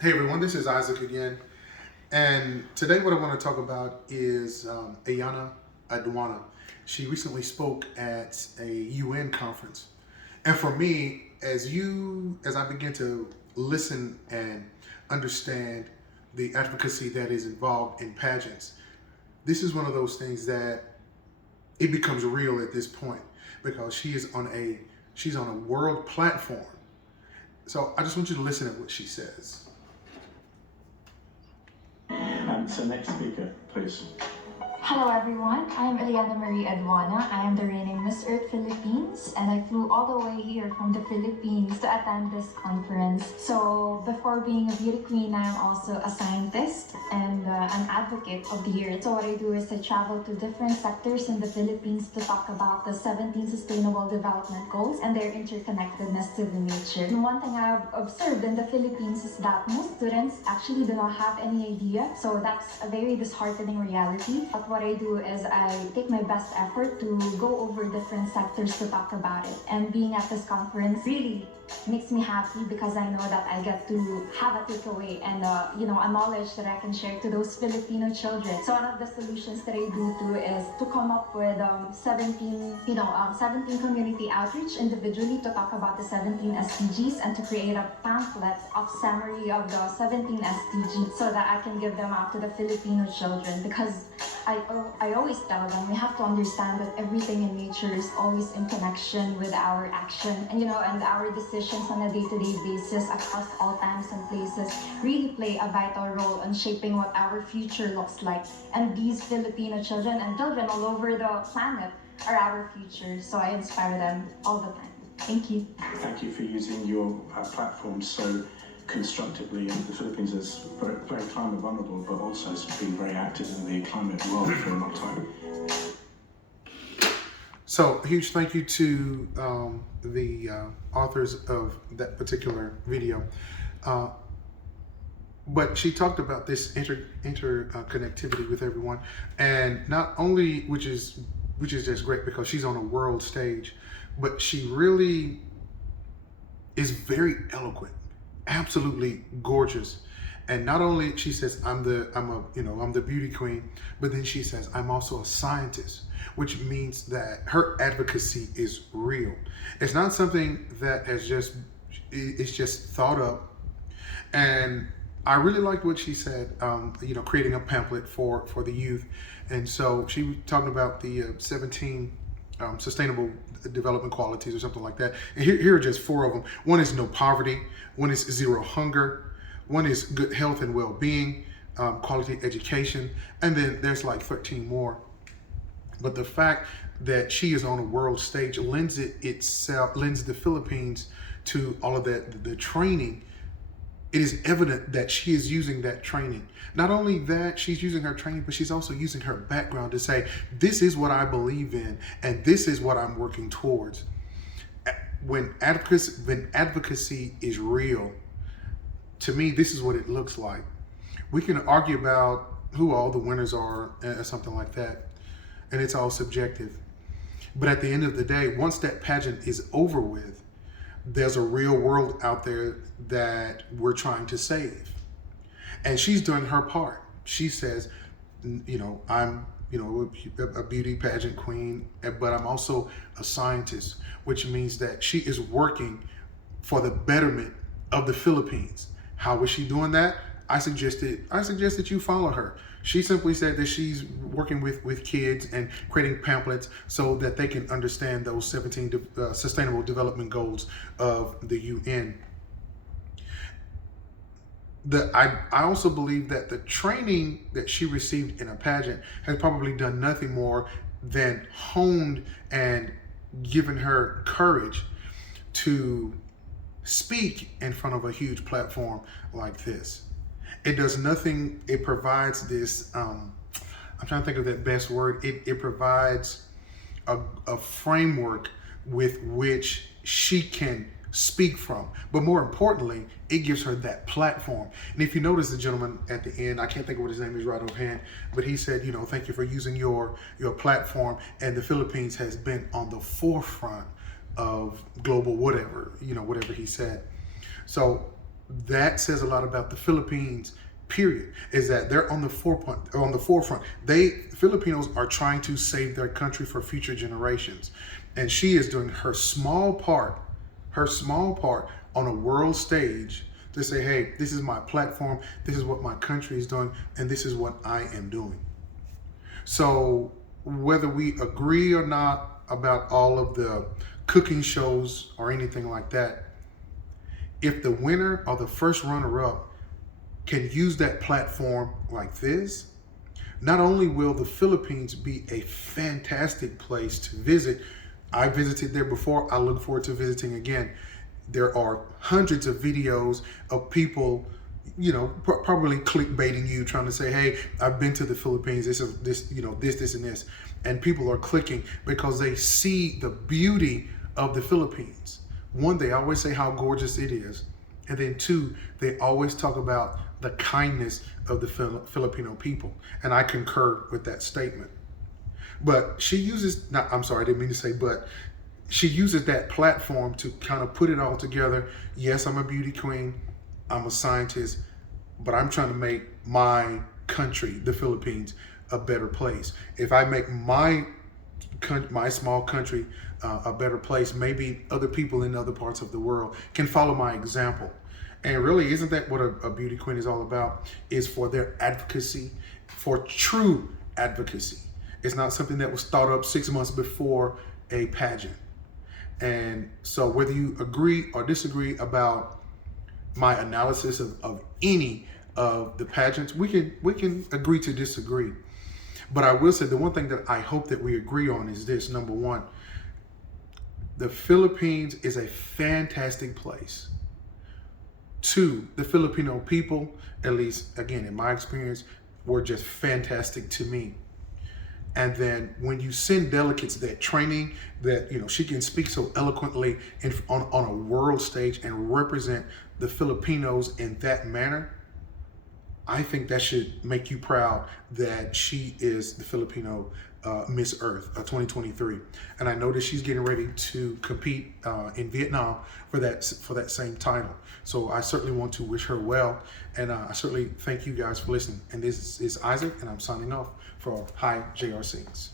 Hey everyone, this is Isaac again, and today what I want to talk about is Yllana Aduana. She recently spoke at a UN conference, and for me, as I begin to listen and understand the advocacy that is involved in pageants, this is one of those things that it becomes real at this point because she's on a world platform. So I just want you to listen to what she says. So next speaker, please. Hello everyone, I am Yllana Aduana. I am the reigning Miss Earth Philippines and I flew all the way here from the Philippines to attend this conference. So before being a beauty queen, I am also a scientist and an advocate of the earth. So what I do is I travel to different sectors in the Philippines to talk about the 17 Sustainable Development Goals and their interconnectedness to the nature. And one thing I've observed in the Philippines is that most students actually do not have any idea. So that's a very disheartening reality. But what I do is I take my best effort to go over different sectors to talk about it. And being at this conference really makes me happy because I know that I get to have a takeaway and a knowledge that I can share to those Filipino children. So one of the solutions that I do too is to come up with 17 community outreach individually to talk about the 17 SDGs and to create a pamphlet of summary of the 17 SDGs so that I can give them out to the Filipino children because I always tell them we have to understand that everything in nature is always in connection with our action and our decisions on a day-to-day basis across all times and places really play a vital role in shaping what our future looks like. And these Filipino children and children all over the planet are our future, so I inspire them all the time. Thank you. Thank you for using your platform so constructively. And the Philippines is very, very climate vulnerable, but also has been very active in the climate world for a long time. So, huge thank you to the authors of that particular video. But she talked about this interconnectivity with everyone, and not only which is just great because she's on a world stage, but she really is very eloquent, absolutely gorgeous. And not only she says I'm the beauty queen, but then she says I'm also a scientist, which means that her advocacy is real. It's not something that it's just thought up. And I really liked what she said, creating a pamphlet for the youth. And so she was talking about the 17 sustainable development qualities or something like that. And here are just 4 of them. One is no poverty. One is zero hunger. One is good health and well-being, quality education. And then there's like 13 more. But the fact that she is on a world stage lends the Philippines to all of that, the training. It is evident that she is using that training. Not only that she's using her training, but she's also using her background to say, this is what I believe in, and this is what I'm working towards. When advocacy is real, to me, this is what it looks like. We can argue about who all the winners are or something like that, and it's all subjective. But at the end of the day, once that pageant is over with, there's a real world out there that we're trying to save. And she's doing her part. She says, I'm, a beauty pageant queen, but I'm also a scientist, which means that she is working for the betterment of the Philippines. How is she doing that? I suggest that you follow her. She simply said that she's working with kids and creating pamphlets so that they can understand those 17 sustainable development goals of the UN. I also believe that the training that she received in a pageant has probably done nothing more than honed and given her courage to speak in front of a huge platform like this. It does nothing. It provides this, I'm trying to think of that best word. It provides a framework with which she can speak from. But more importantly, it gives her that platform. And if you notice the gentleman at the end, I can't think of what his name is right offhand, but he said, thank you for using your platform. And the Philippines has been on the forefront of global whatever he said. So that says a lot about the Philippines, period, is that they're on the forefront. Filipinos are trying to save their country for future generations. And she is doing her small part on a world stage to say, hey, this is my platform, this is what my country is doing, and this is what I am doing. So whether we agree or not about all of the cooking shows or anything like that, if the winner or the first runner-up can use that platform like this, not only will the Philippines be a fantastic place to visit, I visited there before, I look forward to visiting again. There are hundreds of videos of people, probably clickbaiting you, trying to say, hey, I've been to the Philippines, this, and this. And people are clicking because they see the beauty of the Philippines. One, they always say how gorgeous it is. And then two, they always talk about the kindness of the Filipino people. And I concur with that statement. But she uses, I'm sorry, I didn't mean to say but, she uses that platform to kind of put it all together. Yes, I'm a beauty queen, I'm a scientist, but I'm trying to make my country, the Philippines, a better place. If I make my small country a better place, maybe other people in other parts of the world can follow my example. And really, isn't that what a beauty queen is all about? Is for their advocacy, for true advocacy. It's not something that was thought up 6 months before a pageant. And so whether you agree or disagree about my analysis of any of the pageants, we can agree to disagree. But I will say the one thing that I hope that we agree on is this. Number one, the Philippines is a fantastic place. Two, the Filipino people, at least again in my experience, were just fantastic to me. And then when you send delegates that training, that she can speak so eloquently on a world stage and represent the Filipinos in that manner, I think that should make you proud that she is the Filipino Miss Earth 2023. And I know that she's getting ready to compete in Vietnam for that same title. So I certainly want to wish her well, and I certainly thank you guys for listening. And this is Isaac, and I'm signing off for Hi JR Sings.